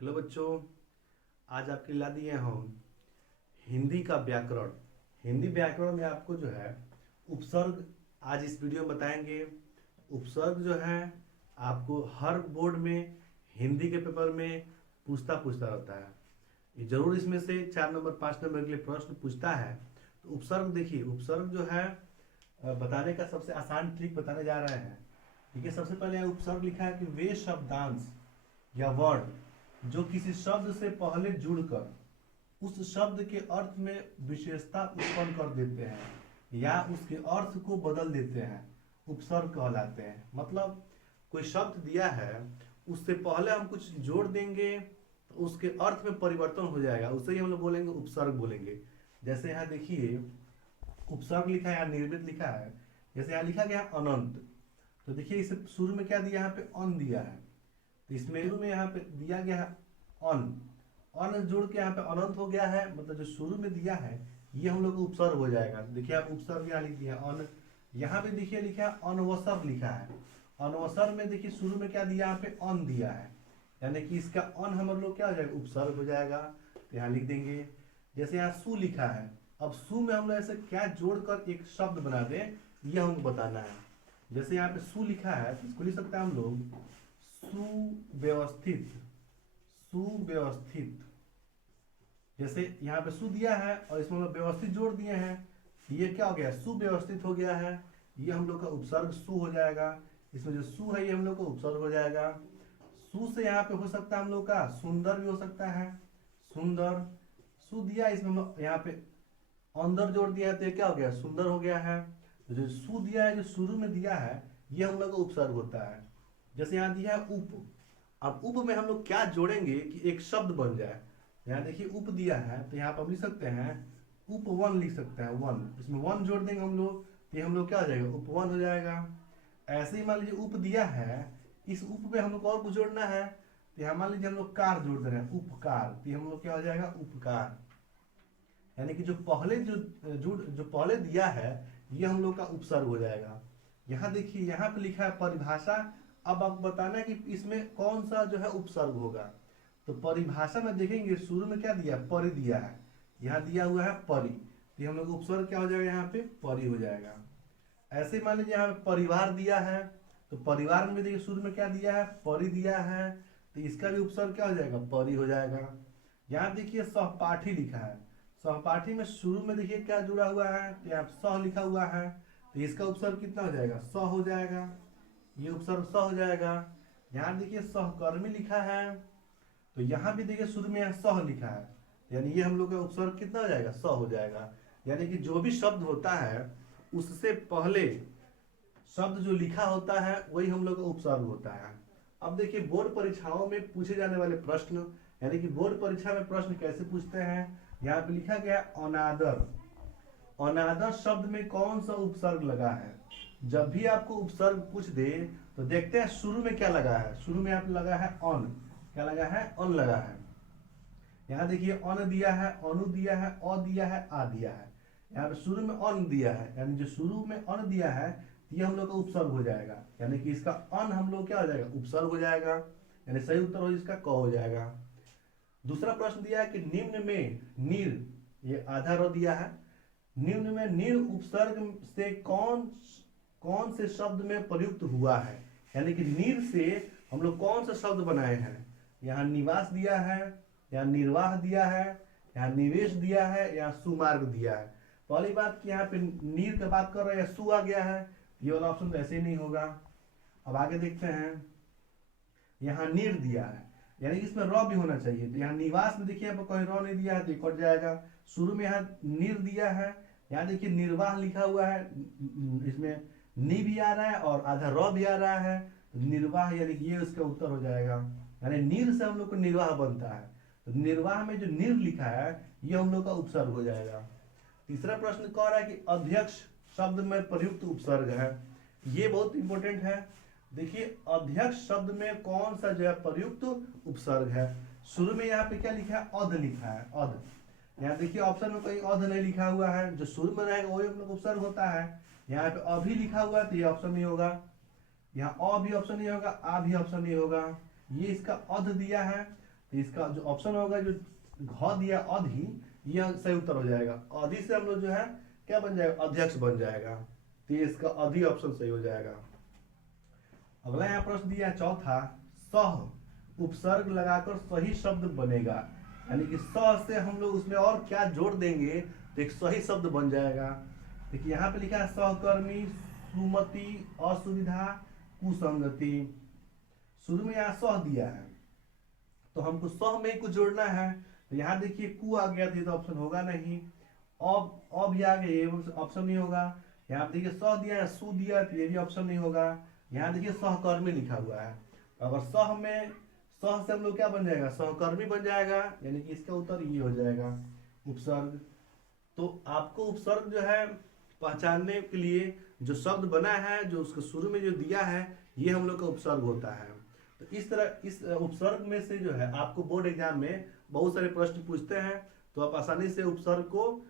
Hello बच्चों, आज आपके ला दिए हम हिंदी का व्याकरण। हिंदी व्याकरण में आपको जो है उपसर्ग आज इस वीडियो में बताएंगे। उपसर्ग जो है आपको हर बोर्ड में हिंदी के पेपर में पूछता पूछता रहता है। ये जरूर इसमें से 4 नंबर 5 नंबर के लिए प्रश्न पूछता है। तो उपसर्ग देखिए, उपसर्ग जो है बताने का सबसे आसान ट्रिक बताने जा रहे हैं। ठीक है, सबसे पहले यहाँ उपसर्ग लिखा है कि वे शब्दांश या वर्ड जो किसी शब्द से पहले जुड़कर उस शब्द के अर्थ में विशेषता उत्पन्न कर देते हैं या उसके अर्थ को बदल देते हैं, उपसर्ग कहलाते हैं। मतलब कोई शब्द दिया है, उससे पहले हम कुछ जोड़ देंगे तो उसके अर्थ में परिवर्तन हो जाएगा, उसे ही हम लोग बोलेंगे उपसर्ग बोलेंगे। जैसे यहाँ देखिए उपसर्ग लिखा है, यहाँ निर्मित लिखा है। जैसे यहाँ लिखा गया अनंत, तो देखिए इसे शुरू में क्या दिया, यहाँ पे अन दिया है, तो इसमें शुरू में यहाँ पे दिया गया है अन, अन जोड़ के यहाँ पे अनंत हो गया है। मतलब जो शुरू में दिया है ये हम लोग को उपसर्ग हो जाएगा। देखिए आप उपसर्ग यहाँ लिख दिया अन, यहाँ पे देखिए लिखा है अनवसर लिखा है। अनवसर में देखिए शुरू में क्या दिया, यहाँ पे अन दिया है, यानी कि इसका अन हम लोग क्या हो जाएगा, उपसर्ग हो जाएगा। तो यहाँ लिख देंगे। जैसे यहाँ सु लिखा है, अब सु में हम लोग ऐसे क्या जोड़कर एक शब्द बना दें, ये हमको बताना है। जैसे यहाँ पे सु लिखा है तो इसको लिख सकते हैं हम लोग सुव्यवस्थित, सुव्यवस्थित। जैसे यहाँ पे सु दिया है और इसमें हम लोग व्यवस्थित जोड़ दिए हैं, ये क्या हो गया, सुव्यवस्थित हो गया है। ये हम लोग का उपसर्ग सु हो जाएगा। इसमें जो सु है ये हम लोग का उपसर्ग हो जाएगा। सु से यहाँ पे हो सकता है हम लोग का सुंदर भी हो सकता है, सुंदर। सु दिया, इसमें हम लोग यहाँ पे अंदर जोड़ दिया है तो ये क्या हो गया, सुंदर हो गया है। तो जो सु दिया है, जो शुरू में दिया है, ये हम लोग का उपसर्ग होता है। जैसे यहाँ दिया है उप, अब उप में हम लोग क्या जोड़ेंगे कि एक शब्द बन जाए। यहाँ देखिए उप दिया है तो यहाँ पर हम लिख सकते हैं उपवन, लिख सकते हैं वन, इसमें वन जोड़ देंगे हम लोग, ये हम लोग क्या हो जाएगा, उपवन हो जाएगा। ऐसे ही मान लीजिए उप दिया है, इस उप में हम लोग और कुछ जोड़ना है, तो यहाँ मान लीजिए हम लोग कार जोड़ दे रहे हैं, उपकार, तो हम लोग क्या हो जाएगा, उपकार। यानी कि जो पहले जो पहले दिया है ये हम लोग का उपसर्ग हो जाएगा। यहाँ देखिए यहाँ पे लिखा है परिभाषा। अब आप बताना है कि इसमें कौन सा जो है उपसर्ग होगा। तो परिभाषा में देखेंगे शुरू में क्या दिया, परि दिया है, यहाँ दिया हुआ है परि, तो हम लोग उपसर्ग क्या हो जाएगा, यहाँ पे परि हो जाएगा। ऐसे ही मान लीजिए यहाँ पे परिवार दिया है, तो परिवार में देखिए शुरू में क्या दिया है, परि दिया है, तो इसका भी उपसर्ग क्या हो जाएगा, परि हो जाएगा। यहाँ देखिए सहपाठी लिखा है, सहपाठी में शुरू में देखिए क्या जुड़ा हुआ है, तो यहाँ सह लिखा हुआ है, तो इसका उपसर्ग कितना हो जाएगा, स हो जाएगा, ये उपसर्ग स हो जाएगा। यहाँ देखिए सहकर्मी लिखा है, तो यहाँ भी देखिए शुरू में यहाँ सह लिखा है, यानी ये हम लोग का उपसर्ग कितना हो जाएगा, स हो जाएगा। यानी कि जो भी शब्द होता है उससे पहले शब्द जो लिखा होता है वही हम लोग का उपसर्ग होता है। अब देखिए बोर्ड परीक्षाओं में पूछे जाने वाले प्रश्न, यानी कि बोर्ड परीक्षा में प्रश्न कैसे पूछते हैं। यहाँ पे लिखा गया अनादर, अनादर शब्द में कौन सा उपसर्ग लगा है। जब भी आपको उपसर्ग पूछ दे तो देखते हैं शुरू में क्या लगा है। शुरू में आप लगा है अन, क्या लगा है, अन लगा है। यहाँ देखिए अन दिया है, अनु दिया है, अ दिया है, आ दिया है। यहाँ पे शुरू में अन दिया है, यानी जो शुरू में अन दिया है ये हम लोग का उपसर्ग हो जाएगा, यानी कि इसका अन हम लोग क्या हो जाएगा, उपसर्ग हो जाएगा, यानी सही उत्तर हो इसका क हो जाएगा। दूसरा प्रश्न दिया है कि निम्न में नीर, ये आधा रो दिया है, निम्न में नीर उपसर्ग से कौन कौन से शब्द में प्रयुक्त हुआ है। यानी कि नीर से हम लोग कौन सा शब्द बनाए हैं। यहाँ निवास दिया है, यहाँ निर्वाह दिया है, यहाँ निवेश दिया है, यहाँ सुमार्ग दिया है। पहली बात कि यहाँ पे नीर की बात कर रहे हैं, सु आ गया है, ये वाला ऑप्शन तो ऐसे ही नहीं होगा। अब आगे देखते हैं, यहाँ नीर दिया है, यानी इसमें र भी होना चाहिए। तो यहाँ निवास में देखिए यहाँ पर कहीं र नहीं दिया है तो कट जाएगा। शुरू में यहाँ नीर दिया है, यहाँ देखिए निर्वाह लिखा हुआ है, इसमें नी भी आ रहा है और आधा र भी आ रहा है, तो निर्वाह यानी कि ये उसका उत्तर हो जाएगा। यानी नीर से हम लोग को निर्वाह बनता है, तो निर्वाह में जो नीर लिखा है ये हम लोग का उपसर्ग हो जाएगा। तीसरा प्रश्न कह रहा है कि अध्यक्ष शब्द में प्रयुक्त उपसर्ग है, ये बहुत इंपॉर्टेंट है। देखिए अध्यक्ष शब्द में कौन सा जो है प्रयुक्त उपसर्ग है। शुरू में यहाँ पे क्या लिखा है, अध लिखा है, अध। यहाँ देखिए ऑप्शन में कोई अध नहीं लिखा हुआ है, जो शुरू में रहेगा वही अपना उपसर्ग होता है। यहाँ पे अभी लिखा हुआ है तो ये ऑप्शन नहीं होगा, यहाँ अ भी ऑप्शन नहीं होगा, आ भी ऑप्शन नहीं होगा। ये इसका अध दिया है, तो इसका जो ऑप्शन होगा जो घ दिया अधि, यह सही उत्तर हो जाएगा। अधि से हम लोग जो है क्या बन जाएगा, अध्यक्ष बन जाएगा, तो ये इसका अधि ऑप्शन सही हो जाएगा। अगला यहाँ प्रश्न दिया है चौथा, सह उपसर्ग लगाकर सही शब्द बनेगा, यानी कि सह से हम लोग उसमें और क्या जोड़ देंगे तो एक सही शब्द बन जाएगा। देखिए यहाँ पे लिखा है सहकर्मी, सुमति, असुविधा, कुसंगति। शुरू में यहाँ सह दिया है तो हमको सह में ही कुछ जोड़ना है, तो यहाँ देखिए कु आ गया तो ऑप्शन होगा नहीं। अब भी आ गया, ये ऑप्शन नहीं होगा। यहाँ पे देखिए सह दिया है, सु दिया तो ये भी ऑप्शन नहीं होगा। यहाँ देखिए सहकर्मी लिखा हुआ है, अगर सह में सह से हम लोग क्या बन जाएगा, सहकर्मी बन जाएगा, यानी कि इसका उत्तर ये हो जाएगा उपसर्ग। तो आपको उपसर्ग जो है पहचानने के लिए जो शब्द बना है, जो उसके शुरू में जो दिया है, ये हम लोग का उपसर्ग होता है। तो इस तरह इस उपसर्ग में से जो है आपको बोर्ड एग्जाम में बहुत सारे प्रश्न पूछते हैं, तो आप आसानी से उपसर्ग को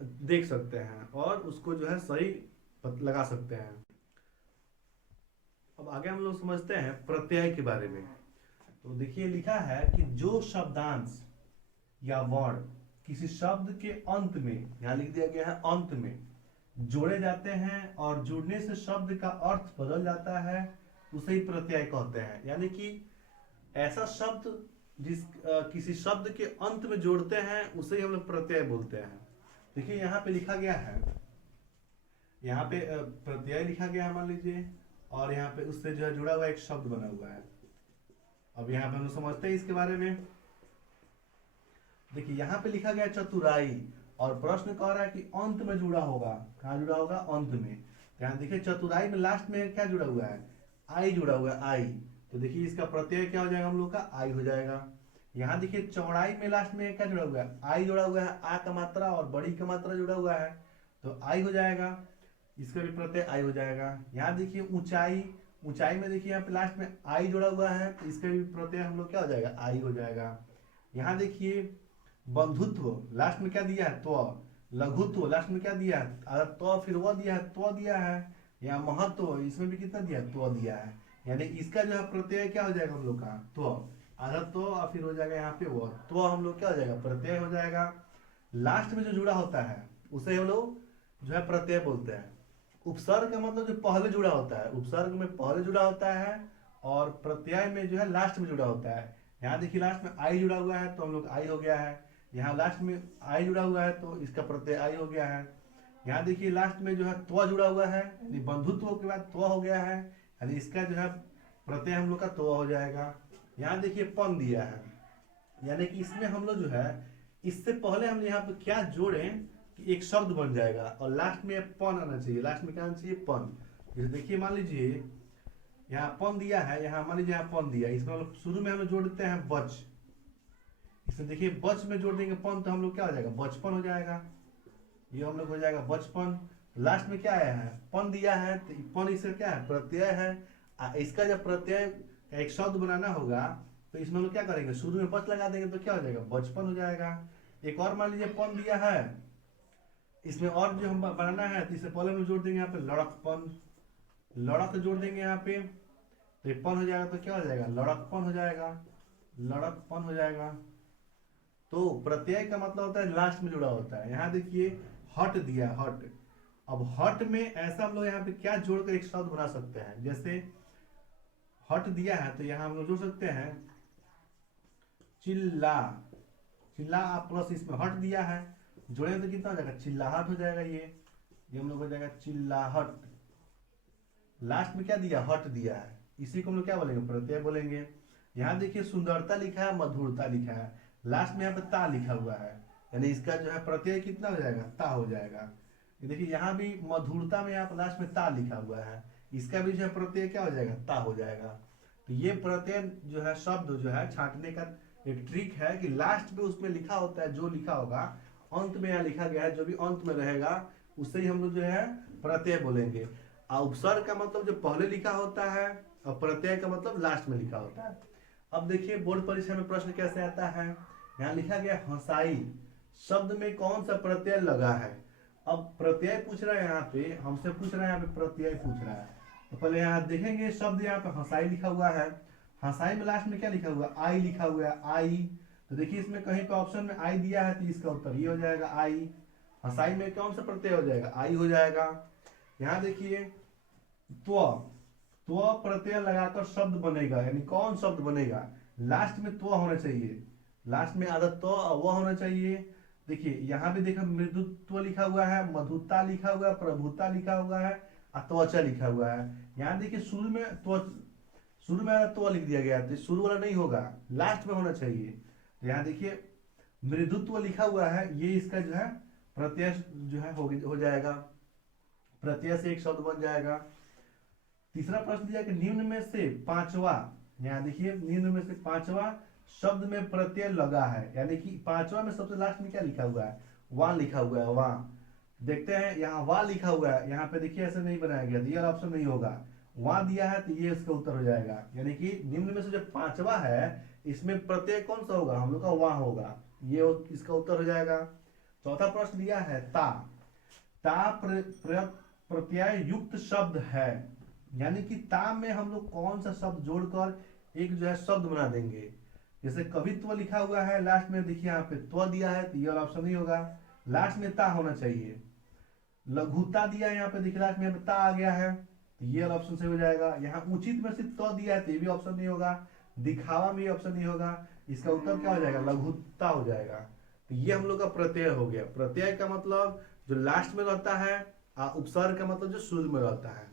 देख सकते हैं और उसको जो है सही लगा सकते हैं। अब आगे हम लोग समझते हैं प्रत्यय के बारे में। तो देखिए लिखा है कि जो शब्दांश या वर्ण किसी शब्द के अंत में, यहाँ लिख दिया गया है अंत में, जोड़े जाते हैं और जुड़ने से शब्द का अर्थ बदल जाता है, उसे ही प्रत्यय कहते हैं। यानी कि ऐसा शब्द जिस किसी शब्द के अंत में जोड़ते हैं उसे ही हम लोग प्रत्यय बोलते हैं। देखिए यहाँ पे लिखा गया है, यहाँ पे प्रत्यय लिखा गया है मान लीजिए, और यहाँ पे उससे जो है जुड़ा हुआ एक शब्द बना हुआ है। अब यहाँ पे हम समझते हैं इसके बारे में। देखिए यहाँ पे लिखा गया चतुराई, और प्रश्न कह रहा है कि अंत में जुड़ा होगा, कहाँ जुड़ा होगा, अंत में। तो यहाँ देखिए चतुराई में लास्ट में क्या जुड़ा हुआ है, आई जुड़ा हुआ है, आई। तो देखिए इसका प्रत्यय क्या हो जाएगा हम लोग का, आई हो जाएगा। यहाँ देखिए चौड़ाई में लास्ट में क्या जुड़ा हुआ है, आई जुड़ा हुआ है, आ का मात्रा और बड़ी का मात्रा जुड़ा हुआ है, तो आई हो जाएगा, इसका भी प्रत्यय आई हो जाएगा। यहाँ देखिए ऊंचाई, ऊंचाई में देखिए यहाँ पे लास्ट में आई जुड़ा हुआ है, तो इसका भी प्रत्यय हम लोग क्या हो जाएगा, आई हो जाएगा। यहाँ देखिए बंधुत्व, लास्ट में क्या दिया है, त्व। लघुत्व लास्ट में क्या दिया है, अगर तो फिर वह दिया है, त्व दिया है। यहाँ महत्व, इसमें भी कितना दिया है, त्व दिया है। यानी इसका जो है प्रत्यय क्या हो जाएगा हम लोग का, त्व। आधा तो और फिर हो जाएगा यहाँ पे वो, तो हम लोग क्या हो जाएगा, प्रत्यय हो जाएगा। लास्ट में जो जुड़ा होता है उसे हम लोग जो है प्रत्यय बोलते हैं। उपसर्ग का मतलब जो पहले जुड़ा होता है, उपसर्ग में पहले जुड़ा होता है, और प्रत्यय में जो है लास्ट में जुड़ा होता है। यहाँ देखिए लास्ट में आई जुड़ा हुआ है तो हम लोग आई हो गया है, यहाँ लास्ट में आई जुड़ा हुआ है तो इसका प्रत्यय आई हो गया है। यहाँ देखिए लास्ट में जो है त्व जुड़ा हुआ है, यानी बंधुत्व के बाद त्व हो गया है, यानी इसका जो है प्रत्यय हम लोग का त्व हो जाएगा। यहाँ देखिए पन दिया है, यानी कि इसमें हम लोग जो है इससे पहले हम यहाँ पे क्या जोड़ें कि एक शब्द बन जाएगा, और लास्ट में पन आना चाहिए, लास्ट में क्या आना चाहिए, पन। जैसे देखिए मान लीजिए यहाँ पन दिया है, यहाँ मान लीजिए यहाँ पन दिया, इसमें हम लोग शुरू में हम लोग जोड़ देते हैं बच, इसमें देखिए बच में जोड़ देंगे पन, तो हम लोग क्या हो जाएगा, बचपन हो जाएगा, ये हम लोग हो जाएगा बचपन। लास्ट में क्या आया है, पन दिया है, तो पन इसका क्या है, प्रत्यय है। इसका जब प्रत्यय एक शब्द बनाना होगा तो इसमें हम लोग क्या करेंगे, शुरू में बच लगा देंगे तो क्या हो जाएगा, बचपन हो जाएगा। एक और मान लीजिए पन दिया है, इसमें और जो हम बनाना है तो इससे पहले हम जोड़ देंगे यहाँ पे लड़कपन, लड़क जोड़ देंगे यहाँ पे, तो ये पन हो जाएगा, तो क्या हो जाएगा, लड़कपन हो जाएगा, लड़कपन हो जाएगा। तो प्रत्यय का मतलब होता है लास्ट में जुड़ा होता है। यहाँ देखिए हट दिया, हट। अब हट में ऐसा हम लोग यहाँ पे क्या जोड़कर एक शब्द बना सकते हैं, जैसे हट दिया है तो यहाँ हम लोग जोड़ सकते हैं चिल्ला, चिल्ला प्लस इसमें हट दिया है, जोड़े तो कितना हो जाएगा, चिल्लाहट हो जाएगा। ये हम लोग हो जाएगा चिल्लाहट। लास्ट में क्या दिया, हट दिया है, इसी को हम लोग क्या बोलेंगे, प्रत्यय बोलेंगे। यहाँ देखिए सुंदरता लिखा है, मधुरता लिखा है, लास्ट में यहाँ पे ता लिखा हुआ है, यानी इसका जो है प्रत्यय कितना हो जाएगा, ता हो जाएगा। देखिए यहाँ भी मधुरता में यहाँ पे लास्ट में ता लिखा हुआ है, इसका भी जो है प्रत्यय क्या हो जाएगा, ता हो जाएगा। तो ये प्रत्यय जो है शब्द जो है छांटने का एक ट्रिक है कि लास्ट में उसमें लिखा होता है, जो लिखा होगा अंत में यहाँ लिखा गया है, जो भी अंत में रहेगा उससे ही हम लोग जो है प्रत्यय बोलेंगे। और उपसर्ग का मतलब जो पहले लिखा होता है, और प्रत्यय का मतलब लास्ट में लिखा होता है। अब देखिए बोर्ड परीक्षा में प्रश्न कैसे आता है, यहाँ लिखा गया हंसाई शब्द में कौन सा प्रत्यय लगा है। अब प्रत्यय पूछ रहा है, यहाँ पे हमसे पूछ रहा है, यहाँ पे प्रत्यय पूछ रहा है। तो पहले यहाँ देखेंगे शब्द, यहाँ पे हंसाई लिखा हुआ है, हंसाई में लास्ट में क्या लिखा हुआ है, आई लिखा हुआ है, आई। तो देखिए इसमें कहीं पे ऑप्शन में आई दिया है तो इसका उत्तर ये हो जाएगा आई। हंसाई में कौन सा प्रत्यय हो जाएगा, आई हो जाएगा। यहाँ देखिए त्व, त्व प्रत्यय लगाकर शब्द बनेगा, यानी कौन शब्द बनेगा, लास्ट में त्व होना चाहिए, लास्ट में आधा त्व वह होना चाहिए। देखिए यहाँ पे देखो मृदुत्व लिखा हुआ है, मधुता लिखा हुआ है, प्रभुता लिखा हुआ है, त्वचा लिखा हुआ है। यहाँ देखिए शुरू में त्व, शुरू में तो लिख दिया गया है, तो शुरू वाला नहीं होगा, लास्ट में होना चाहिए। तो यहाँ देखिए मृदुत्व लिखा हुआ है, ये इसका जो है प्रत्यय जो है हो जाएगा, प्रत्यय से एक शब्द बन जाएगा। तीसरा प्रश्न दिया कि निम्न में से पांचवा, यहाँ देखिए निम्न में से पांचवा शब्द में प्रत्यय लगा है, यानी कि पांचवा में सबसे लास्ट में क्या लिखा हुआ है, वां लिखा हुआ है, वां। देखते हैं यहाँ वां लिखा हुआ है, यहाँ पे देखिए ऐसे नहीं बनाया गया, ये ऑप्शन नहीं होगा, वहां दिया है तो ये इसका उत्तर हो जाएगा। यानी कि निम्न में से जो पांचवा है इसमें प्रत्यय कौन सा होगा, हम लोग का वहां होगा, ये इसका उत्तर हो जाएगा। चौथा प्रश्न दिया है ता, ता प्रत्यय युक्त शब्द है, यानी कि ता में हम लोग कौन सा शब्द जोड़कर एक जो है शब्द बना देंगे। जैसे कवित्व लिखा हुआ है, लास्ट में देखिए यहाँ पे त्व दिया है तो ये ऑप्शन नहीं होगा, लास्ट में ता होना चाहिए। लघुता दिया है यहाँ पे, देखिए लास्ट में यहाँ पे ता आ गया है, ये ऑप्शन से हो जाएगा। यहाँ उचित में सिर्फ तो दिया है तो ये भी ऑप्शन नहीं होगा, दिखावा में ऑप्शन नहीं होगा, इसका उत्तर क्या हो जाएगा, लघुता हो जाएगा। तो ये हम लोग का प्रत्यय हो गया। प्रत्यय का मतलब जो लास्ट में रहता है, उपसर्ग का मतलब जो शुरू में रहता है।